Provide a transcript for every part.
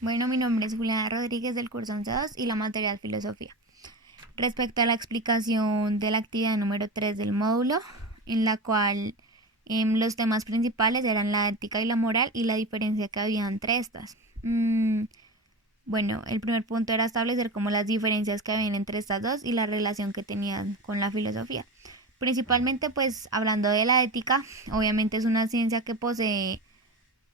Bueno, mi nombre es Juliana Rodríguez del curso 11.2 y la materia es filosofía. Respecto a la explicación de la actividad número 3 del módulo, en la cual los temas principales eran la ética y la moral y la diferencia que había entre estas. Bueno, el primer punto era establecer como las diferencias que habían entre estas dos y la relación que tenían con la filosofía. Principalmente pues hablando de la ética, obviamente es una ciencia que posee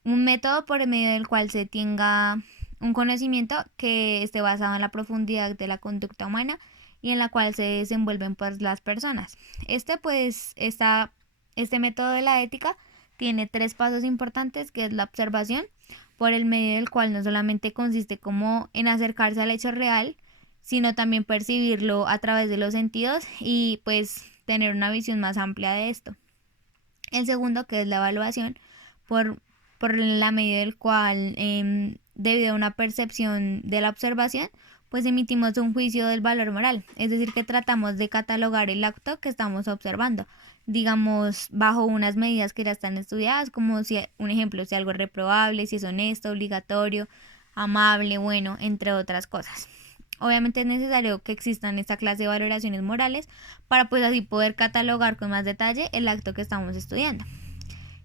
un método por medio del cual se tenga un conocimiento que esté basado en la profundidad de la conducta humana y en la cual se desenvuelven pues las personas. Este método de la ética tiene tres pasos importantes, que es la observación, por el medio del cual no solamente consiste como en acercarse al hecho real, sino también percibirlo a través de los sentidos y pues tener una visión más amplia de esto. El segundo, que es la evaluación, por, por la medida del cual, debido a una percepción de la observación, pues emitimos un juicio del valor moral, es decir, que tratamos de catalogar el acto que estamos observando, digamos, bajo unas medidas que ya están estudiadas, como si, un ejemplo, si algo es reprobable, si es honesto, obligatorio, amable, bueno, entre otras cosas. Obviamente es necesario que existan esta clase de valoraciones morales para pues así poder catalogar con más detalle el acto que estamos estudiando.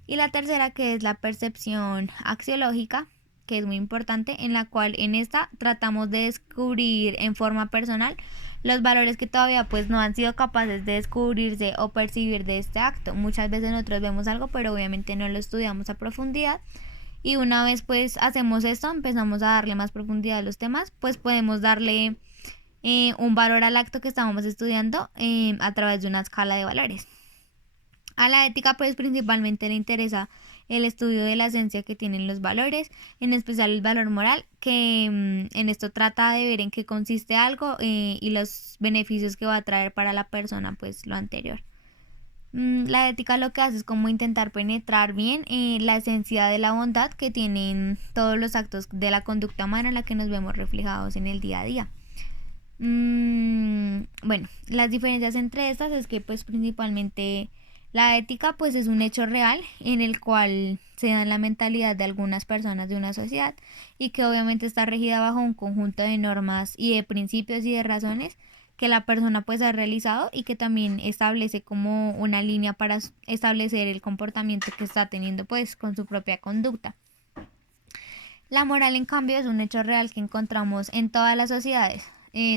Y la tercera, que es la percepción axiológica, que es muy importante, en la cual en esta tratamos de descubrir en forma personal los valores que todavía pues no han sido capaces de descubrirse o percibir de este acto. Muchas veces nosotros vemos algo pero obviamente no lo estudiamos a profundidad, y una vez pues hacemos esto, empezamos a darle más profundidad a los temas, pues podemos darle un valor al acto que estábamos estudiando a través de una escala de valores. A la ética pues principalmente le interesa el estudio de la esencia que tienen los valores, en especial el valor moral, que en esto trata de ver en qué consiste algo y los beneficios que va a traer para la persona pues lo anterior. La ética lo que hace es como intentar penetrar bien la esencia de la bondad que tienen todos los actos de la conducta humana en la que nos vemos reflejados en el día a día. Bueno, las diferencias entre estas es que pues principalmente la ética pues es un hecho real en el cual se da en la mentalidad de algunas personas de una sociedad y que obviamente está regida bajo un conjunto de normas y de principios y de razones que la persona pues ha realizado y que también establece como una línea para establecer el comportamiento que está teniendo pues con su propia conducta. La moral, en cambio, es un hecho real que encontramos en todas las sociedades.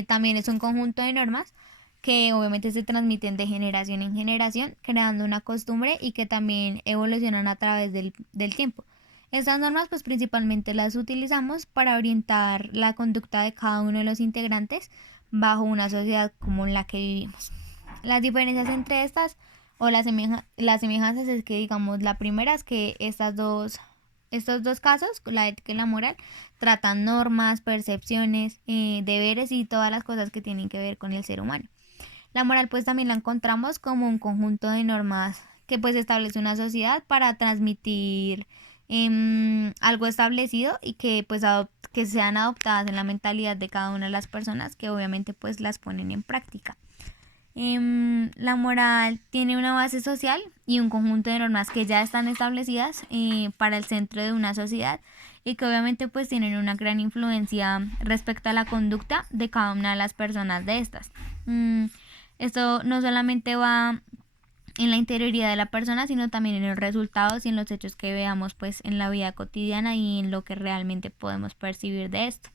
También es un conjunto de normas que obviamente se transmiten de generación en generación, creando una costumbre y que también evolucionan a través del tiempo. Estas normas pues principalmente las utilizamos para orientar la conducta de cada uno de los integrantes bajo una sociedad como la que vivimos. Las diferencias entre estas o las semejanzas es que digamos la primera es que estos dos casos, la ética y la moral, tratan normas, percepciones, deberes y todas las cosas que tienen que ver con el ser humano. La moral pues también la encontramos como un conjunto de normas que pues establece una sociedad para transmitir algo establecido y que pues que sean adoptadas en la mentalidad de cada una de las personas que obviamente pues las ponen en práctica. La moral tiene una base social y un conjunto de normas que ya están establecidas para el centro de una sociedad y que obviamente pues tienen una gran influencia respecto a la conducta de cada una de las personas de estas. Esto no solamente va en la interioridad de la persona, sino también en los resultados y en los hechos que veamos pues en la vida cotidiana y en lo que realmente podemos percibir de esto.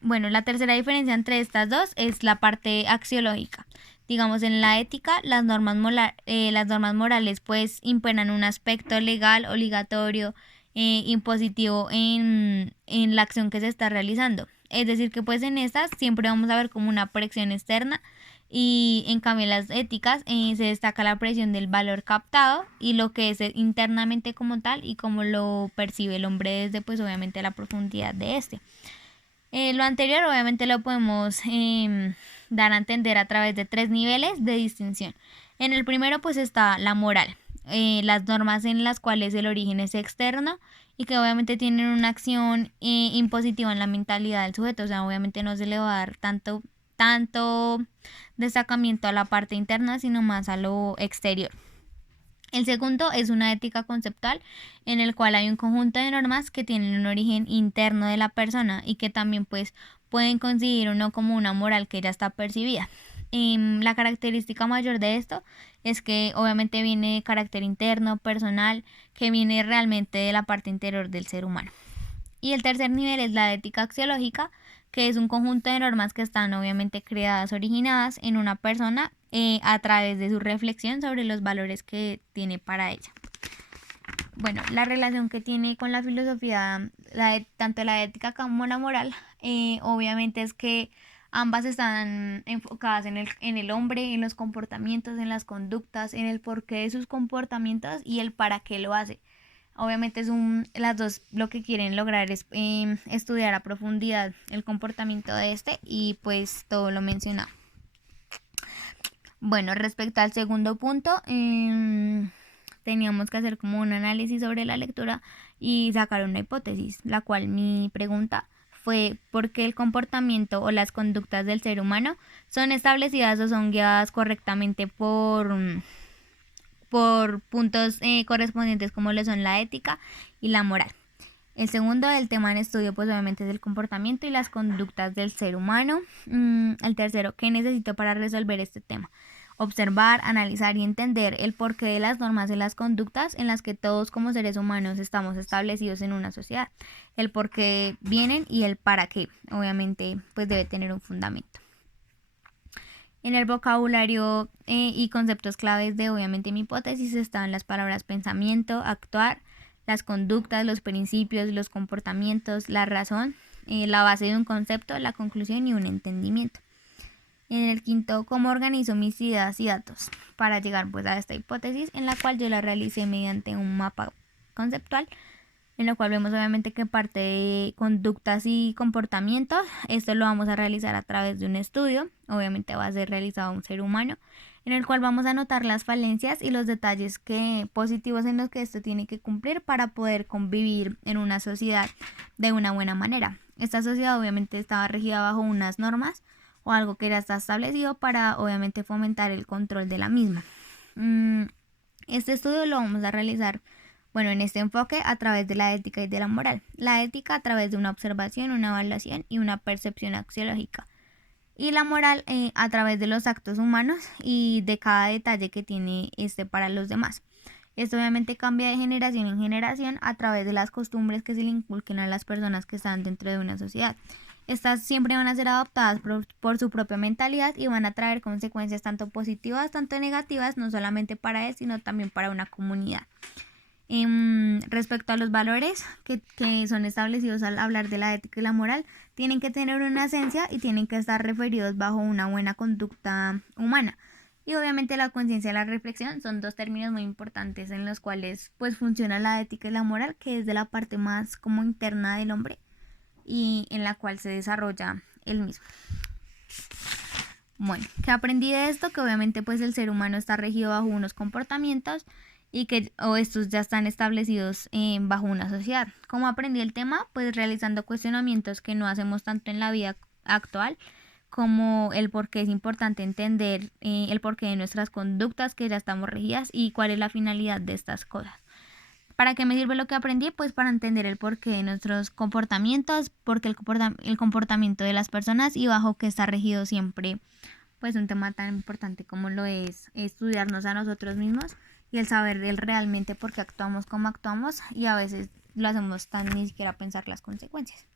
Bueno, la tercera diferencia entre estas dos es la parte axiológica. Digamos, en la ética, las normas morales pues imperan un aspecto legal, obligatorio, impositivo en la acción que se está realizando. Es decir, que pues en estas siempre vamos a ver como una presión externa, y en cambio en las éticas se destaca la presión del valor captado y lo que es internamente como tal y cómo lo percibe el hombre desde pues obviamente la profundidad de este. Lo anterior obviamente lo podemos dar a entender a través de tres niveles de distinción. En el primero pues está la moral, las normas en las cuales el origen es externo y que obviamente tienen una acción impositiva en la mentalidad del sujeto. O sea, obviamente no se le va a dar tanto destacamiento a la parte interna, sino más a lo exterior. El segundo es una ética conceptual, en el cual hay un conjunto de normas que tienen un origen interno de la persona y que también pues pueden coincidir o no como una moral que ya está percibida. La característica mayor de esto es que obviamente viene de carácter interno, personal, que viene realmente de la parte interior del ser humano. Y el tercer nivel es la ética axiológica, que es un conjunto de normas que están obviamente creadas, originadas en una persona a través de su reflexión sobre los valores que tiene para ella. Bueno, la relación que tiene con la filosofía, tanto la ética como la moral, obviamente es que ambas están enfocadas en el hombre, en los comportamientos, en las conductas, en el porqué de sus comportamientos y el para qué lo hace. Obviamente las dos lo que quieren lograr es estudiar a profundidad el comportamiento de este y pues todo lo mencionado. Bueno, respecto al segundo punto, teníamos que hacer como un análisis sobre la lectura y sacar una hipótesis, la cual mi pregunta fue ¿por qué el comportamiento o las conductas del ser humano son establecidas o son guiadas correctamente por puntos correspondientes como lo son la ética y la moral? El segundo, el tema en estudio, pues obviamente es el comportamiento y las conductas del ser humano. El tercero, ¿qué necesito para resolver este tema? Observar, analizar y entender el porqué de las normas y las conductas en las que todos como seres humanos estamos establecidos en una sociedad. El por qué vienen y el para qué. Obviamente, pues debe tener un fundamento. En el vocabulario y conceptos claves de obviamente mi hipótesis están las palabras pensamiento, actuar, las conductas, los principios, los comportamientos, la razón, la base de un concepto, la conclusión y un entendimiento. En el quinto, cómo organizo mis ideas y datos para llegar pues a esta hipótesis, en la cual yo la realicé mediante un mapa conceptual, en lo cual vemos obviamente que parte de conductas y comportamientos. Esto lo vamos a realizar a través de un estudio, obviamente va a ser realizado a un ser humano, en el cual vamos a anotar las falencias y los detalles positivos en los que esto tiene que cumplir para poder convivir en una sociedad de una buena manera. Esta sociedad obviamente estaba regida bajo unas normas o algo que ya está establecido para obviamente fomentar el control de la misma. Este estudio lo vamos a realizar, bueno, en este enfoque a través de la ética y de la moral. La ética a través de una observación, una evaluación y una percepción axiológica. Y la moral a través de los actos humanos y de cada detalle que tiene para los demás. Esto obviamente cambia de generación en generación a través de las costumbres que se le inculquen a las personas que están dentro de una sociedad. Estas siempre van a ser adoptadas por su propia mentalidad y van a traer consecuencias tanto positivas, tanto negativas, no solamente para él, sino también para una comunidad. Respecto a los valores que son establecidos al hablar de la ética y la moral, tienen que tener una esencia y tienen que estar referidos bajo una buena conducta humana. Y obviamente la conciencia y la reflexión son dos términos muy importantes en los cuales pues funciona la ética y la moral, que es de la parte más como interna del hombre y en la cual se desarrolla el mismo. Bueno, ¿qué aprendí de esto? Que obviamente pues el ser humano está regido bajo unos comportamientos y que estos ya están establecidos bajo una sociedad. ¿Cómo aprendí el tema? Pues realizando cuestionamientos que no hacemos tanto en la vida actual, como el por qué es importante entender el porqué de nuestras conductas que ya estamos regidas y cuál es la finalidad de estas cosas. ¿Para qué me sirve lo que aprendí? Pues para entender el porqué de nuestros comportamientos, porque el comportamiento de las personas y bajo que está regido siempre pues un tema tan importante como lo es estudiarnos a nosotros mismos y el saber realmente por qué actuamos como actuamos y a veces lo hacemos tan ni siquiera pensar las consecuencias.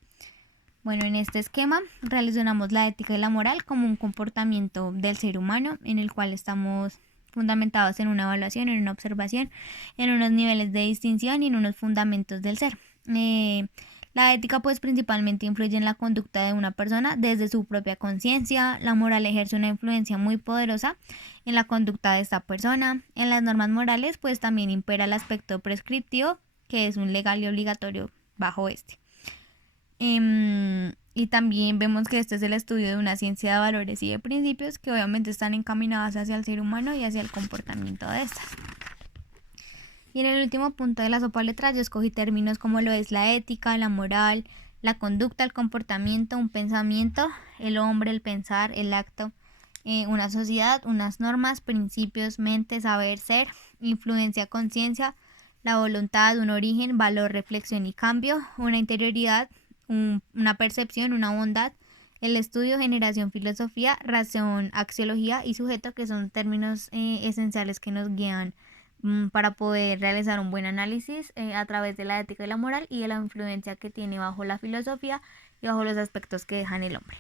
Bueno, en este esquema relacionamos la ética y la moral como un comportamiento del ser humano en el cual estamos fundamentados en una evaluación, en una observación, en unos niveles de distinción y en unos fundamentos del ser. La ética pues principalmente influye en la conducta de una persona desde su propia conciencia. La moral ejerce una influencia muy poderosa en la conducta de esta persona. En las normas morales pues también impera el aspecto prescriptivo, que es un legal y obligatorio bajo este. Y también vemos que este es el estudio de una ciencia de valores y de principios que obviamente están encaminadas hacia el ser humano y hacia el comportamiento de estas. Y en el último punto de la sopa de letras yo escogí términos como lo es la ética, la moral, la conducta, el comportamiento, un pensamiento, el hombre, el pensar, el acto, una sociedad, unas normas, principios, mente, saber, ser, influencia, conciencia, la voluntad, un origen, valor, reflexión y cambio, una interioridad, una percepción, una bondad, el estudio, generación, filosofía, razón, axiología y sujeto, que son términos esenciales que nos guían para poder realizar un buen análisis a través de la ética y la moral y de la influencia que tiene bajo la filosofía y bajo los aspectos que dejan el hombre.